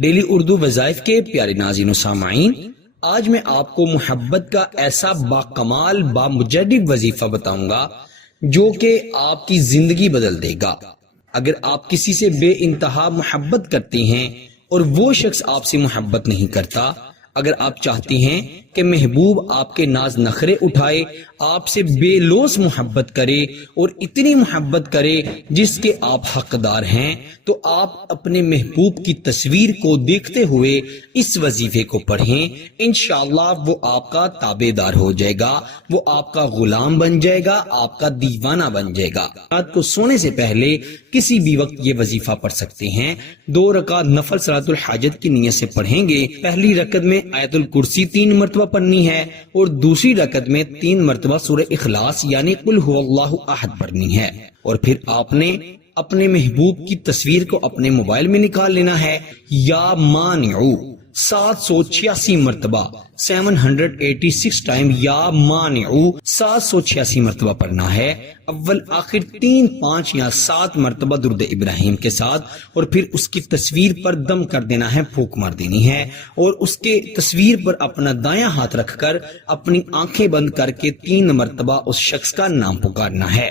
Daily Urdu وظائف کے پیارے ناظرین و سامعین، آج میں آپ کو محبت کا ایسا باکمال بامجرب وظیفہ بتاؤں گا جو کہ آپ کی زندگی بدل دے گا۔ اگر آپ کسی سے بے انتہا محبت کرتے ہیں اور وہ شخص آپ سے محبت نہیں کرتا، اگر آپ چاہتے ہیں کہ محبوب آپ کے ناز نخرے اٹھائے، آپ سے بے لوث محبت کرے اور اتنی محبت کرے جس کے آپ حقدار ہیں، تو آپ اپنے محبوب کی تصویر کو دیکھتے ہوئے اس وظیفے کو پڑھیں۔ انشاءاللہ وہ آپ کا تابع دار ہو جائے گا، وہ آپ کا غلام بن جائے گا، آپ کا دیوانہ بن جائے گا۔ رات کو سونے سے پہلے کسی بھی وقت یہ وظیفہ پڑھ سکتے ہیں۔ 2 رکعت نفل صلاۃ الحاجت کی نیت سے پڑھیں گے۔ پہلی رکعت میں آیت الکرسی 3 مرتبہ پڑھنی ہے اور دوسری رکعت میں 3 مرتبہ سورہ اخلاص یعنی قل هو اللہ احد پڑھنی ہے، اور پھر آپ نے اپنے محبوب کی تصویر کو اپنے موبائل میں نکال لینا ہے۔ یا مانعو 786 مرتبہ 786 ٹائم یا مانعو 786 مرتبہ پڑھنا ہے۔ اول آخر 3 5 یا 7 مرتبہ درود ابراہیم کے ساتھ، اور پھر اس کی تصویر پر دم کر دینا ہے، پھونک مار دینی ہے، اور اس کے تصویر پر اپنا دایاں ہاتھ رکھ کر اپنی آنکھیں بند کر کے 3 مرتبہ اس شخص کا نام پکارنا ہے۔